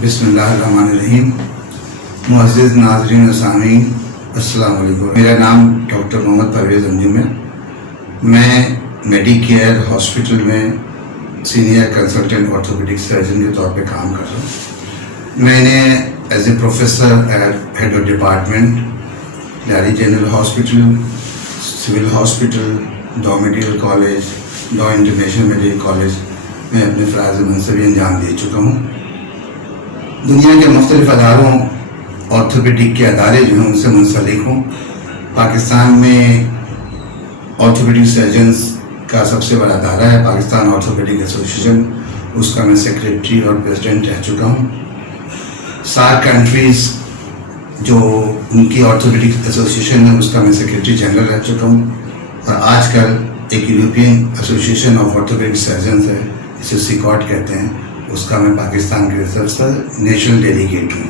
بسم اللہ الرحمن الرحیم. معزز ناظرین و سامعین السلام علیکم. میرا نام ڈاکٹر محمد پرویز انجم ہے. میں میڈی کیئر ہاسپٹل میں سینئر کنسلٹنٹ آرتھوپیڈک سرجن کے طور پہ کام کر رہا ہوں. میں نے as a professor head of department Lahori general hospital, civil hospital, Dow medical college, Dow international medical college میں اپنے فرائض منصبی انجام دے چکا ہوں. دنیا کے مختلف اداروں آرتھوپیڈک کے ادارے جو ہیں ان سے منسلک ہوں. پاکستان میں آرتھوپیڈک سرجنز کا سب سے بڑا ادارہ ہے پاکستان آرتھوپیڈک ایسوسیشن، اس کا میں سیکریٹری اور پریزیڈنٹ رہ چکا ہوں. 7 کنٹریز جو ان کی آرتھوپیڈک ایسوسیشن ہے اس کا میں سیکریٹری جنرل رہ چکا ہوں. اور آج کل ایک European association of orthopaedic surgeons ہے، اسے سیکاٹ کہتے ہیں، اس کا میں پاکستان کی طرف سے نیشنل ڈیلیگیٹ ہوں.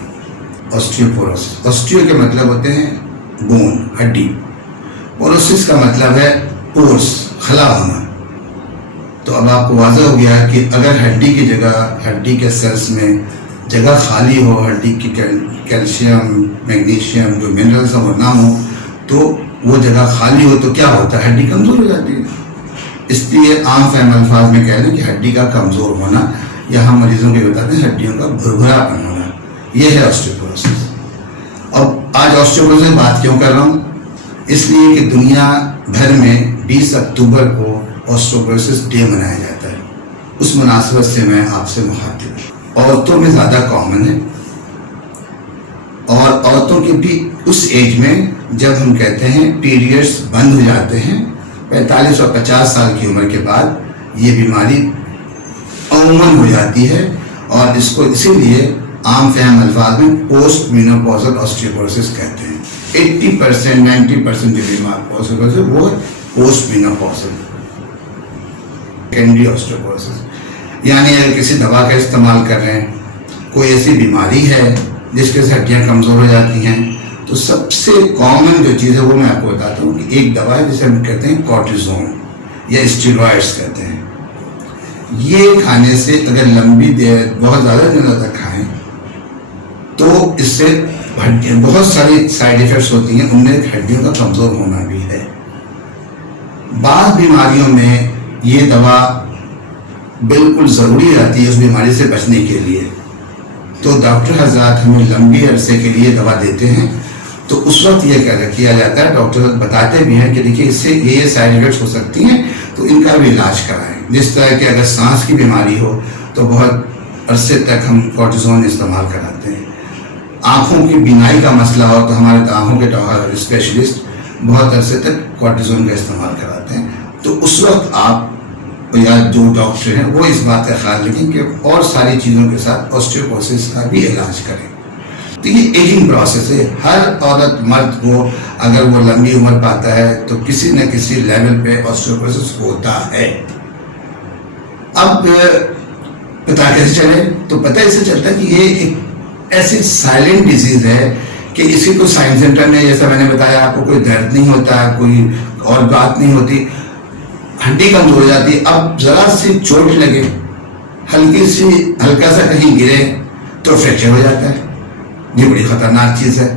آسٹیوپوروسس، آسٹیو کے مطلب ہوتے ہیں بون، ہڈی. پوروسس کا مطلب ہے پورس، خلا ہونا. تو اب آپ کو واضح ہو گیا کہ اگر ہڈی کی جگہ، ہڈی کے سیلس میں جگہ خالی ہو، ہڈی کی کیلشیم، میگنیشیم جو منرلز ہیں وہ نہ ہو، تو وہ جگہ خالی ہو تو کیا ہوتا ہے؟ ہڈی کمزور ہو جاتی ہے. اس لیے عام فہم الفاظ میں کہہ لیں کہ ہڈی کا کمزور ہونا، یا ہم مریضوں کے بتاتے ہیں ہڈیوں کا بھربھرا پن ہونا، یہ ہے آسٹیوپوروسس. اب آج آسٹیوپوروسس بات کیوں کر رہا ہوں؟ اس لیے کہ دنیا بھر میں 20 اکتوبر کو آسٹیوپوروسس ڈے منایا جاتا ہے. اس مناسبت سے میں آپ سے مخاطب ہوں. عورتوں میں زیادہ کامن ہے، اور عورتوں کی بھی اس ایج میں جب ہم کہتے ہیں پیریڈس بند ہو جاتے ہیں 45 اور 50 سال کی عمر کے بعد، یہ بیماری عموماً ہو جاتی ہے. اور اس کو اسی لیے عام فہم الفاظ میں پوسٹ مینوپوزل آسٹیوپوروسس کہتے ہیں. 80% 90% جو بیمار آسٹیوپوروسس وہ پوسٹ مینوپوزل سیکنڈری آسٹیوپوروسس. یعنی اگر کسی دوا کا استعمال کر رہے ہیں، کوئی ایسی بیماری ہے جس کے سے ہڈیاں کمزور ہو جاتی ہیں، تو سب سے کامن جو چیز ہے وہ میں آپ کو بتاتا ہوں کہ ایک دوا ہے جسے ہم کہتے ہیں کورٹیزون یا اسٹیرائڈس کہتے ہیں. یہ کھانے سے اگر لمبی دیر بہت زیادہ دنوں تک کھائیں تو اس سے بہت ساری سائیڈ ایفیکٹس ہوتی ہیں، ان میں ہڈیوں کا کمزور ہونا بھی ہے. بعض بیماریوں میں یہ دوا بالکل ضروری رہتی ہے اس بیماری سے بچنے کے لیے، تو ڈاکٹر حضرات ہمیں لمبی عرصے کے لیے دوا دیتے ہیں. تو اس وقت یہ کیا جاتا ہے، ڈاکٹر بتاتے بھی ہیں کہ دیکھیے اس سے یہ سائیڈ ایفیکٹس ہو سکتی ہیں تو ان کا بھی علاج کرائیں. جس طرح کہ اگر سانس کی بیماری ہو تو بہت عرصے تک ہم کورٹیزون استعمال کراتے ہیں. آنکھوں کی بینائی کا مسئلہ ہو تو ہمارے آنکھوں کے اسپیشلسٹ بہت عرصے تک کورٹیزون کا استعمال کراتے ہیں. تو اس وقت آپ یا جو ڈاکٹر ہیں وہ اس بات کا خیال رکھیں کہ اور ساری چیزوں کے ساتھ آسٹیوپوروسس کا بھی علاج کریں. تو یہ ایجنگ پروسیس ہے. ہر عورت مرد کو اگر وہ لمبی عمر پاتا ہے تو کسی نہ کسی لیول پہ آسٹیوپوروسس ہوتا ہے. اب پتہ کیسے چلے؟ تو پتہ اسے چلتا ہے کہ یہ ایک ایسی سائلنٹ ڈیزیز ہے کہ اسی کو سائنس سینٹر میں، جیسا میں نے بتایا آپ کو، کوئی درد نہیں ہوتا، کوئی اور بات نہیں ہوتی، ہڈی کمزور ہو جاتی ہے. اب ذرا سی چوٹ لگے، ہلکا سا کہیں گرے تو فریکچر ہو جاتا ہے. یہ بڑی خطرناک چیز ہے.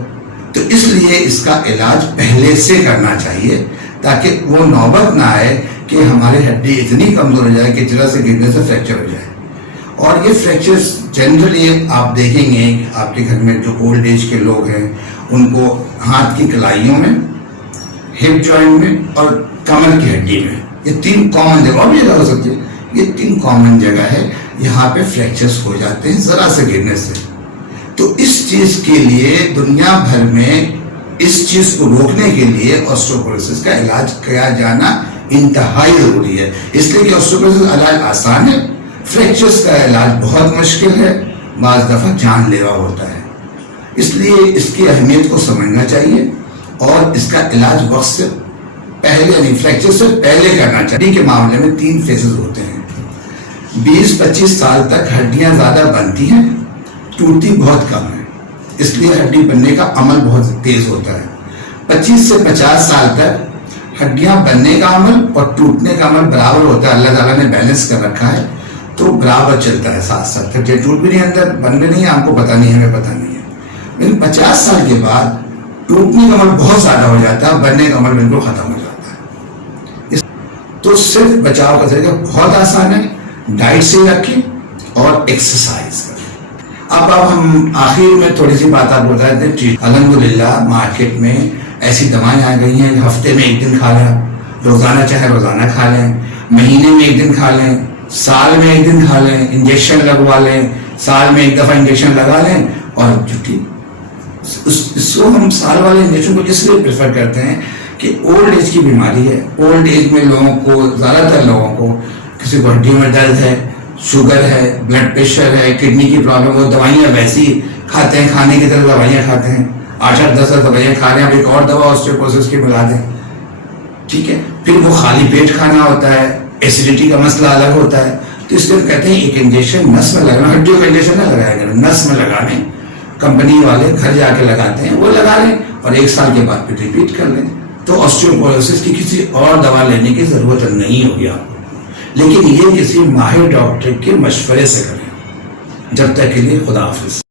تو اس لیے اس کا علاج پہلے سے کرنا چاہیے تاکہ وہ نوبت نہ آئے کہ ہماری ہڈی اتنی کمزور ہو جائے کہ ذرا سے گرنے سے فریکچر ہو جائے. اور یہ فریکچرز جنرلی آپ دیکھیں گے کہ آپ کے گھر میں جو اولڈ ایج کے لوگ ہیں ان کو ہاتھ کی کلائیوں میں، ہپ جوائنٹ میں اور کمر کی ہڈی میں، یہ 3 کامن جگہ، اور بھی جگہ ہو سکتی ہے، یہ 3 کامن جگہ ہے یہاں پہ فریکچرز ہو جاتے ہیں ذرا سے گرنے سے. تو اس چیز کے لیے دنیا بھر میں اس چیز کو روکنے کے لیے آسٹیوپوروسس کا علاج کیا جانا انتہائی ضروری ہے. اس لیے کہ آسٹیوپوروسس علاج آسان ہے، فریکچرز کا علاج بہت مشکل ہے، بعض دفعہ جان لیوا ہوتا ہے. اس لیے اس کی اہمیت کو سمجھنا چاہیے اور اس کا علاج وقت سے پہلے، یعنی فریکچر سے پہلے کرنا چاہیے. ہڈی کے معاملے میں 3 فیزز ہوتے ہیں. 20-25 سال تک ہڈیاں زیادہ بنتی ہیں، ٹوٹتی بہت کم ہے، اس لیے ہڈی بننے کا عمل بہت تیز ہوتا ہے. 25 سے 50 سال تک ہڈیاں بننے کا عمل اور ٹوٹنے کا عمل برابر ہوتا ہے، اللہ تعالیٰ نے بیلنس کر رکھا ہے. تو برابر چلتا ہے 7 سال تک، یہ ٹوٹ بھی نہیں، اندر بن بھی نہیں ہے، آپ کو پتہ نہیں ہے، ہمیں پتہ نہیں ہے. لیکن 50 سال کے بعد ٹوٹنے کا عمل بہت زیادہ ہو جاتا ہے، بننے کا عمل بالکل ختم ہو جاتا ہے. تو صرف بچاؤ کا طریقہ بہت آسان ہے، ڈائٹ سے رکھیں اور ایکسرسائز کریں. اب ہم آخر میں تھوڑی سی بات آپ کو بتا دیتے ہیں. الحمدللہ مارکیٹ میں ایسی دوائیں آ گئی ہیں، ہفتے میں 1 دن کھا لیں، روزانہ چاہے روزانہ کھا لیں، مہینے میں 1 دن کھا لیں، سال میں 1 دن کھا لیں، انجیکشن لگوا لیں، سال میں 1 دفعہ انجیکشن لگا لیں اور چھٹی. اس کو ہم سال والے انجیکشن کو اس لیے پریفر کرتے ہیں کہ اولڈ ایج کی بیماری ہے. اولڈ ایج میں لوگوں کو، زیادہ تر لوگوں کو، کسی کو ہڈیوں میں درد ہے، شوگر ہے، بلڈ پریشر ہے، کڈنی کی پرابلم، وہ دوائیاں ویسی کھاتے ہیں، کھانے کی طرح دوائیاں کھاتے ہیں، 8-10 دوائیاں کھا رہے ہیں، اب ایک اور دوا آسٹیوپروسس کی ملا دیں. ٹھیک ہے، پھر وہ خالی پیٹ کھانا ہوتا ہے، ایسیڈیٹی کا مسئلہ الگ ہوتا ہے. تو اس لیے کہتے ہیں ایک انجیکشن نس میں لگانا، ہڈیوں کا انجیکشن نہ لگایا کریں، نس میں لگانے. کمپنی والے گھر جا کے لگاتے ہیں، وہ لگا لیں اور 1 سال کے بعد پھر ریپیٹ کر لیں. تو آسٹیوپروسس کی کسی اور دوا لینے کی ضرورت نہیں ہوگی آپ کو. لیکن یہ کسی ماہر ڈاکٹر کے مشورے سے کریں. جب تک کے لیے خدا حافظ.